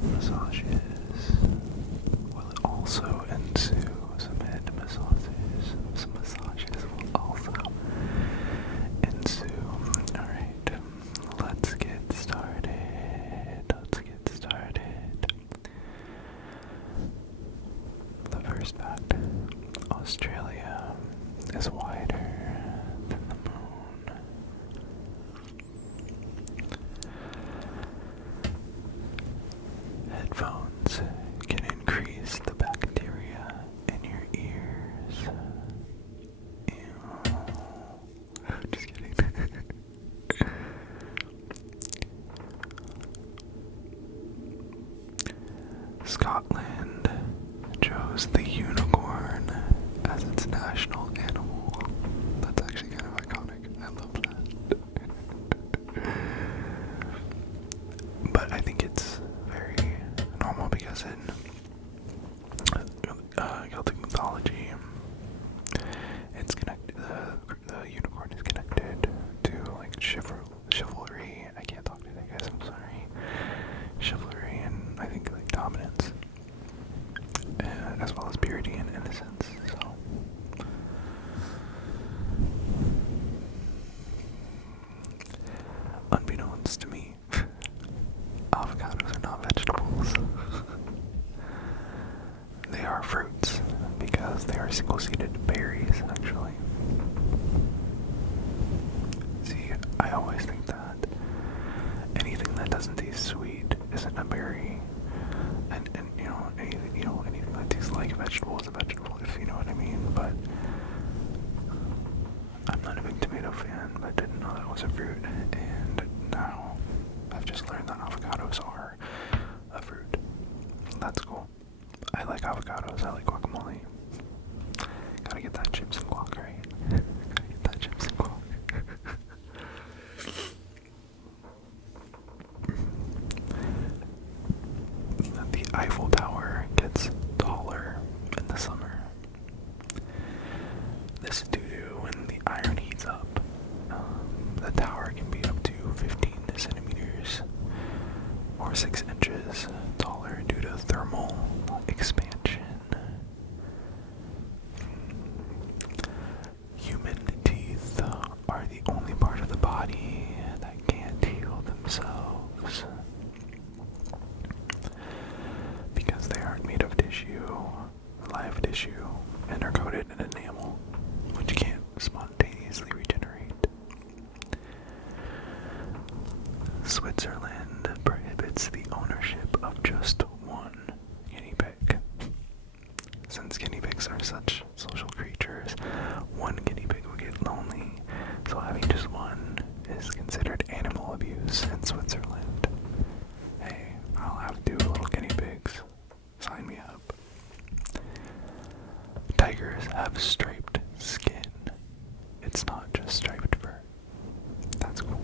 head massages will also ensue. Some head massages, some massages will also ensue. Alright, let's get started. The first fact: Australia is wider than the moon. Headphones can increase the bacteria in your ears. Ew. Just kidding. Scotland chose the unicorn as its national animal. That's actually kind of iconic. I love that. But I think it's very normal because in Celtic mythology, it's connected. The unicorn is connected to like chivalry. I can't talk today, guys. I'm sorry. Chivalry and I think like dominance, as well as purity and innocence. So. Unbeknownst to me, avocados are not vegetables. They are fruits because they are single-seeded berries, actually. See, I always think that anything that doesn't taste sweet isn't a berry, and anything that tastes like a vegetable is a vegetable, if you know what I mean. But I'm not a big tomato fan, but didn't know that was a fruit, and now I've just learned that avocados are a fruit. That's cool. I like avocados. I like guacamole. Gotta get that chips and guac, right? Gotta get that chips and guac. The Eiffel Tower gets taller in the summer. This is due to when the iron heats up. The tower can be up to 15 centimeters or 6 inches taller due to thermal expansion. Human teeth are the only part of the body that can't heal themselves because they aren't made of tissue, live tissue, and are coated in enamel, which can't spontaneously regenerate. Switzerland prohibits the ownership of just one guinea pig. Since guinea pigs are such social creatures, one guinea pig will get lonely, so having just one is considered animal abuse in Switzerland. Hey, I'll have 2 little guinea pigs. Sign me up. Tigers have striped skin. It's not just striped fur. That's cool.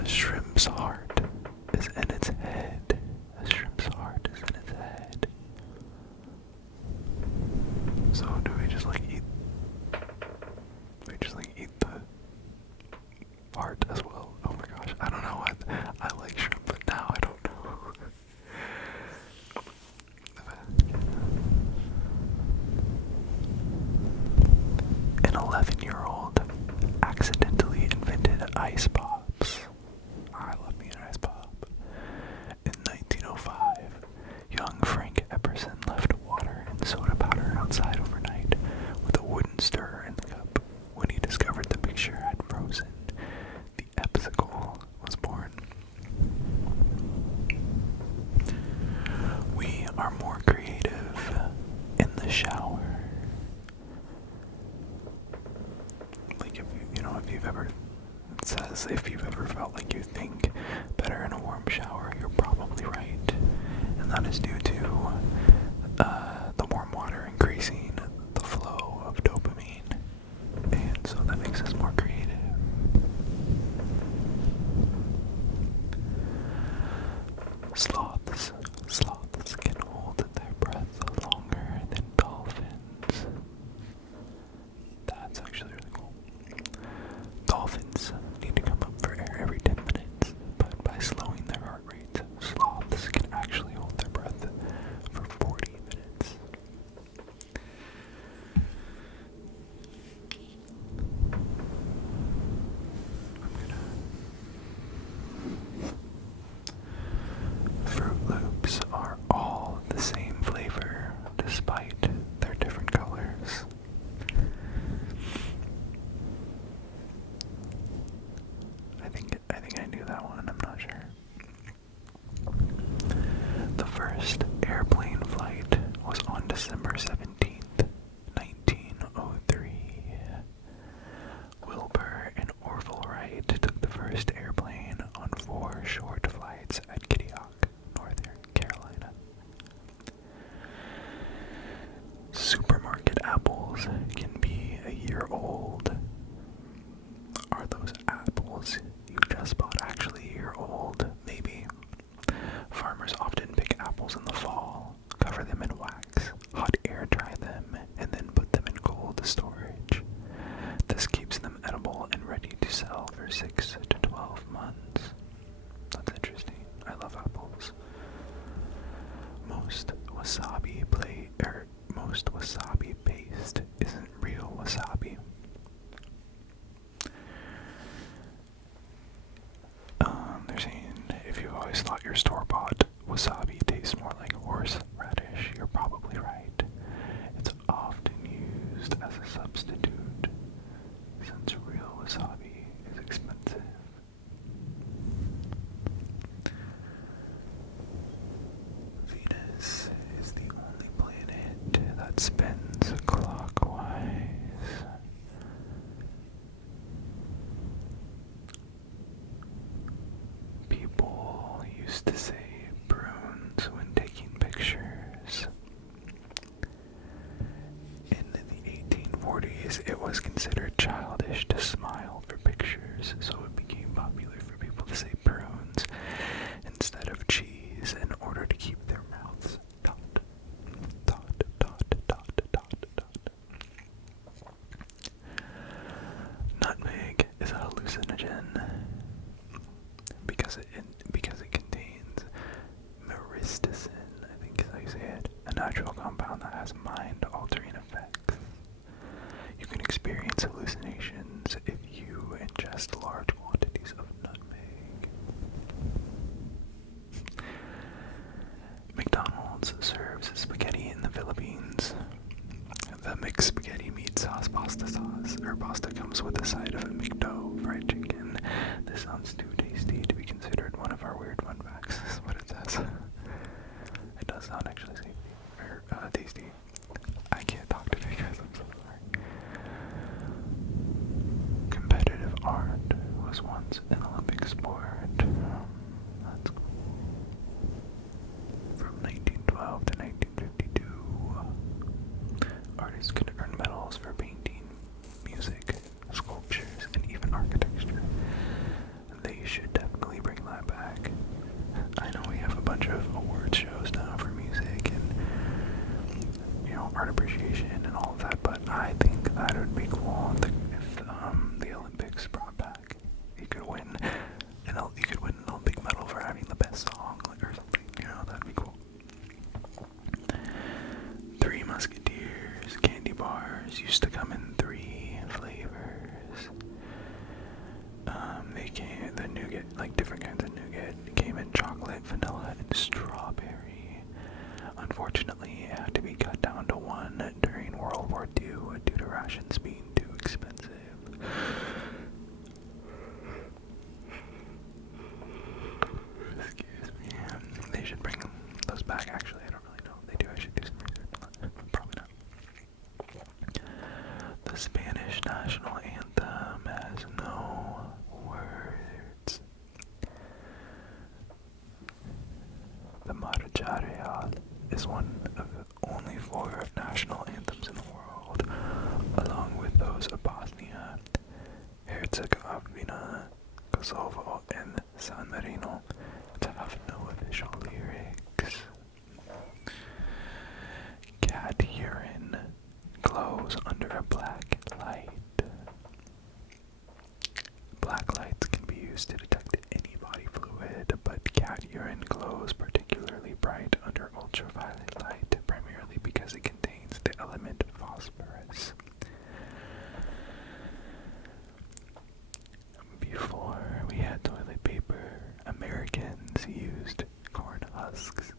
A shrimp's heart is in its head. A shrimp's heart is in its head. So do we just like eat? Do we just like eat the heart as well? Oh my gosh, I don't know. I like shrimp, but now I don't know. An 11-year-old accidentally invented ice pops. I love me an ice pop. In 1905, young Frank Epperson left water and soda powder outside overnight with a wooden stirrer in the cup. When he discovered the mixture had frozen, the Epsicle was born. We are more creative in the shower. Like if you've ever, it says if you've ever felt like you think better in a warm shower, you're probably right. And that is due to the warm water increasing the flow of dopamine. And so that makes us more creative. Sloths can hold their breath longer than dolphins. That's actually really cool. for 6 to 12 months. That's interesting. I love apples. Most wasabi paste isn't real wasabi. They're saying if you've always thought your store-bought wasabi tastes more like horseradish, you're probably right. It's often used as a substitute since real wasabi is expensive. Venus is the only planet that spins clockwise. People used to say prunes when taking pictures. In the 1840s, it was considered childish to smile for pictures, so it became popular for people to say prunes instead of cheese in order to keep their mouths dot, dot, dot, dot, dot, dot. Nutmeg is a hallucinogen because it contains myristicin, I think is how you say it, a natural compound that has mind-altering effects. You can experience hallucinations if you ingest large quantities of nutmeg. McDonald's serves spaghetti in the Philippines. The mixed spaghetti meat sauce pasta comes with a side of McDo fried chicken. This sounds too tasty to be considered one of our weird fun facts, is what it says. It does sound actually tasty. I can't talk today, guys, I'm so sorry. Competitive art was once an Olympic sport. That's cool. From 1912 to 1952, artists could earn medals for painting, music, sculptures, and even architecture. They should definitely bring that back. I know we have a bunch of award shows now for music and, art appreciation and all of that, but I think that would be cool if the Olympics brought back. You could win an Olympic medal for having the best song or something. That'd be cool. Three Musketeers candy bars used to come in 3 flavors. The nougat, like different kinds of nougat, came in chocolate, vanilla, and strawberry. Unfortunately, it had to be cut down to 1 during World War II due to rations being too expensive. Excuse me. They should bring those back, actually. I don't really know if they do. I should do some research. Probably not. The Spanish national anthem has no words. The Marcha Real is one of only 4 national anthems in the world, along with those of Bosnia, Herzegovina, Kosovo, and San Marino, to have no official lyrics. Cat urine glows under a black light. Black lights can be used to detect any body fluid, but cat urine glows particularly bright under ultraviolet light, primarily because it contains the element phosphorus. Before we had toilet paper, Americans used corn husks.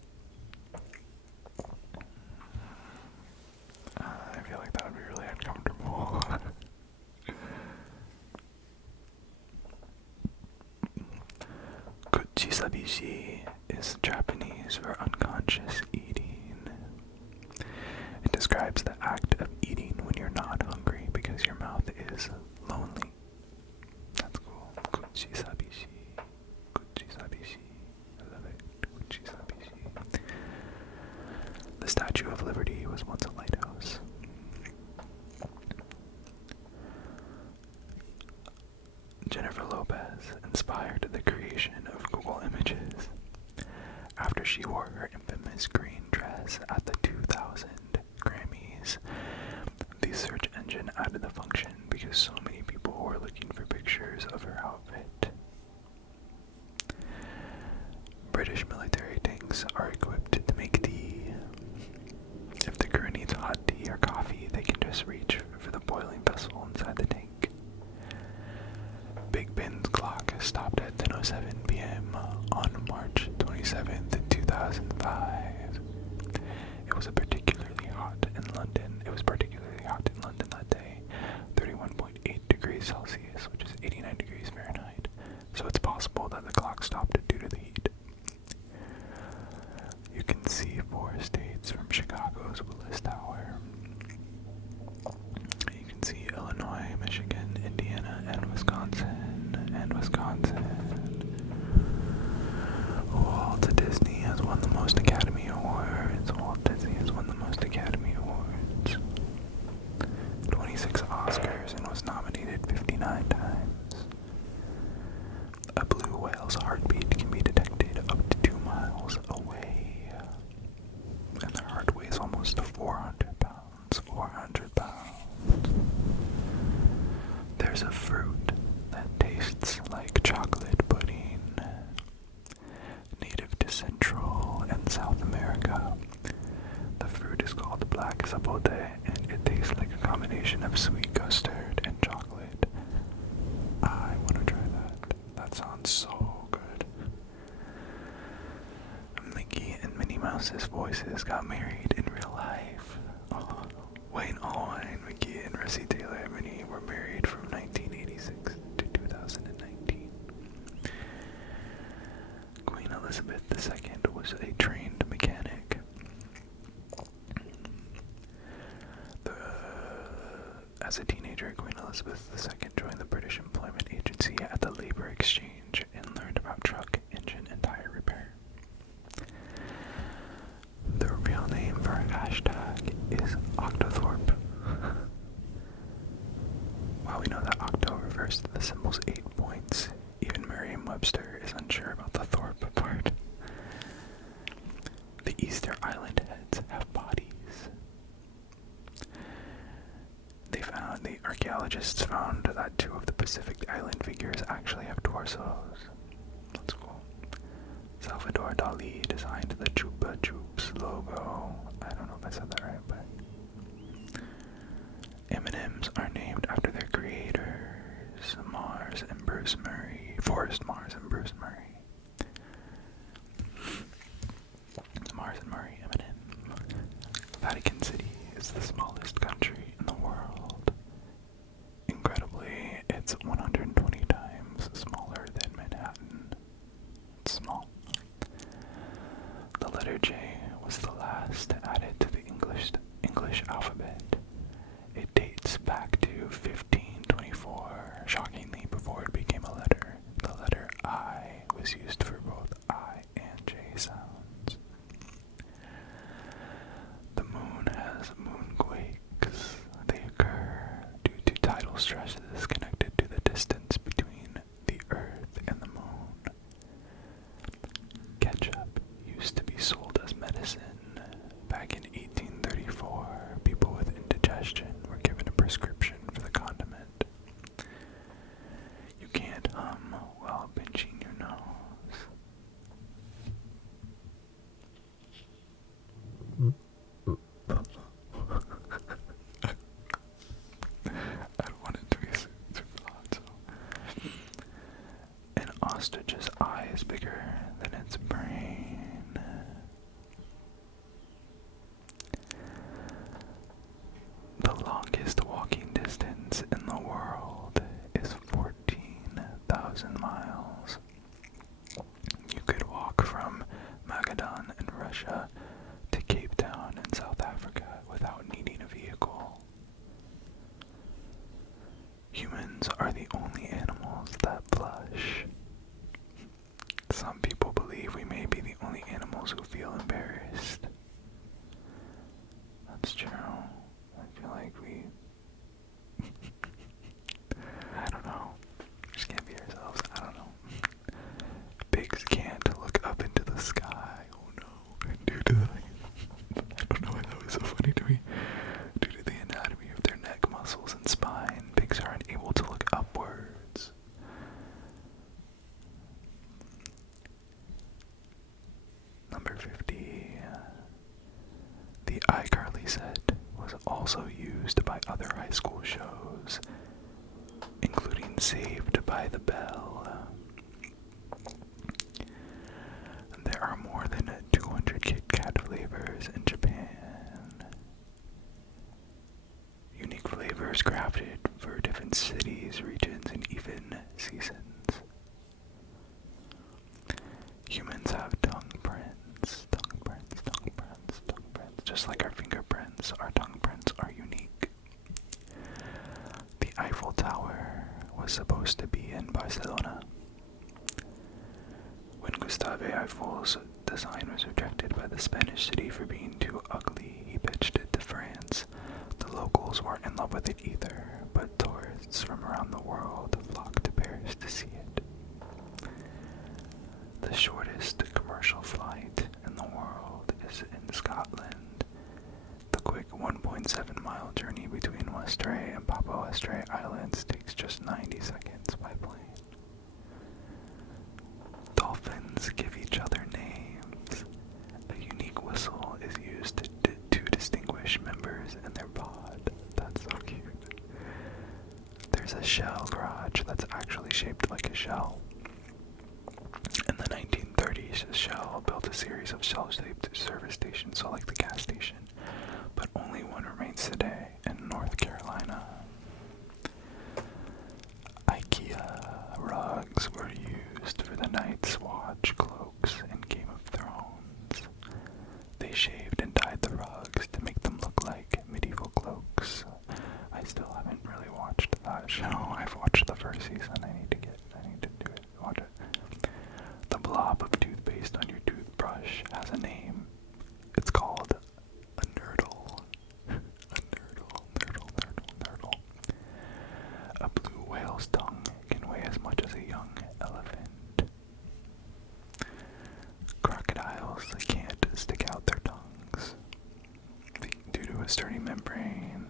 I feel like that would be really uncomfortable. Kuchisabishi is Japanese for unconscious eating. It describes the act of eating when you're not hungry because your mouth is lonely. That's cool. Kuchisabishi. Kuchisabishi. I love it. Kuchisabishi. The Statue of Liberty was once a lighthouse. Jennifer Lopez inspired the creation of Google Images after she wore her infamous green dress at the 2000 Grammys. The search engine added the function because so many people were looking for pictures of her outfit British military tanks are equipped to make tea. If the crew needs hot tea or coffee, they can just reach for the boiling vessel inside the tank. Big Ben's clock stopped at 10:07 p.m. on March 27th, 2005. It was particularly hot in London. That day, 31.8 degrees Celsius, which is 89 degrees Fahrenheit. So it's possible that the clock stopped due to the heat. You can see 4 states from Chicago's Willis Tower. You can see Illinois, Michigan, Indiana, and Wisconsin. Walt Disney has won the most Academy Awards. 26 Oscars and was nominated 59 times. A blue whale's heartbeat can be detected up to 2 miles away. And their heart weighs almost 400 pounds. 400 pounds. There's a fruit that tastes like chocolate pudding. Native to Central and South America. The fruit is called black zapote, and it tastes like a combination of sweet custard and chocolate. I want to try that. That sounds so good. Mickey and Minnie Mouse's voices got married in real life. Wayne Allwine, Mickey, and Russie Taylor and Minnie were married from 1986 to 2019. Queen Elizabeth II was a trained mechanic. As a teenager, Queen Elizabeth II joined the British Employment Agency at the Labour Exchange and learned about truck, engine, and tire repair. The real name for a hashtag is Octothorpe. While we know that octo refers to the symbol's 8 points, even Merriam-Webster is unsure about the Thorpe part. The Easter Island heads have bodies. The archaeologists found that 2 of the Pacific Island figures actually have torsos. That's cool. Salvador Dali designed the Chupa Chups logo. I don't know if I said that right, but M&Ms are named after their creators, Mars and Bruce Murray. Forrest Mars and Bruce Murray. Mars and Murray, M&M. Vatican City is the smallest country in the world. Incredibly, it's 120 times smaller than Manhattan. It's small. The letter J was the last added to the English alphabet. It dates back to 1524. Shockingly, before it became a letter, the letter I was used for both I and J sounds. The moon has moonquakes. They occur due to tidal stresses connected to the distance between the Earth and the moon. Ketchup used to be sold as medicine. Back in 1834, people with indigestion were given a prescription for the condiment. You can't hum while pinching your nose. I don't want it to be super loud, so. An ostrich's eye is bigger than its brain. The longest walking distance in the world is 14,000 miles. You could walk from Magadan in Russia to Cape Town in South Africa without needing a vehicle. Humans are the only animals that blush. Some people believe we may be the only animals who feel embarrassed. That's true. I feel like we... I don't know. Just can't be ourselves. I don't know. Pigs can't look up into the sky. Oh no. Due to the... I don't know why that was so funny to me. Due to the anatomy of their neck muscles and spine, pigs are unable to look upwards. including Saved by the Bell. There are more than 200 Kit Kat flavors in Japan. Unique flavors crafted for different cities, regions, and even seasons. Humans have tongue prints. Just like our fingerprints, our tongue prints are unique. The Eiffel Tower was supposed to be in Barcelona. When Gustave Eiffel's design was rejected by the Spanish city for being too ugly, he pitched it to France. The locals weren't in love with it either, but tourists from around the world flocked to Paris to see it. The shortest commercial flight in the world is in Scotland. The quick 1.7-mile journey between Westray and Papa Westray Islands takes just 90 seconds by plane. Dolphins give each other names. A unique whistle is used to distinguish members in their pod. That's so cute. There's a Shell garage that's actually shaped like a shell. In the 1930s, Shell built a series of shell-shaped service stations, so like the gas station, but only one remains today in North Carolina. IKEA rugs were used for the Night's Watch cloaks in Game of Thrones. They shaved and dyed the rugs to make them look like medieval cloaks. I still haven't really watched that show. I've watched the first season. I need to do it. Watch it. The blob of toothpaste on your toothbrush has a name. It's called a nurdle. Nurdle. A blue whale's tongue can weigh as much as a young elephant. Crocodiles can't stick out their tongues due to a sturdy membrane.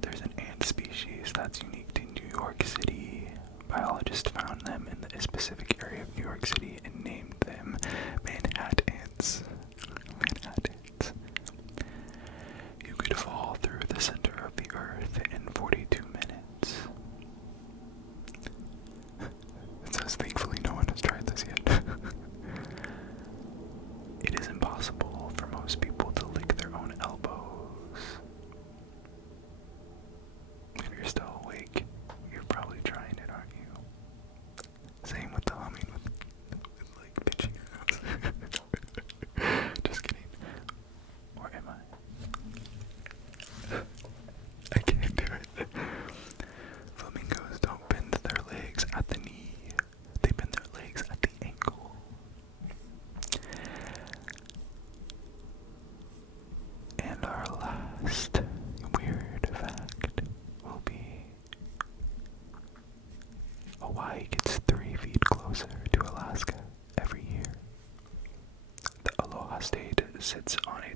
There's an ant species that's unique to New York City. Biologists found them in a specific area of New York City and named them Manhattans. You could fall through the center of the earth in 42 minutes. It says thankfully no one has tried this yet. It is impossible for most people to lick their own elbows. If you're still awake, you're probably trying it, aren't you? Same with the humming with like pitching your nose. Just kidding. Or am I? I can't do it. Flamingos don't bend their legs at the knee. They bend their legs at the ankle. And our last weird fact will be Hawaii gets 3 feet closer to Alaska every year. The Aloha State sits on a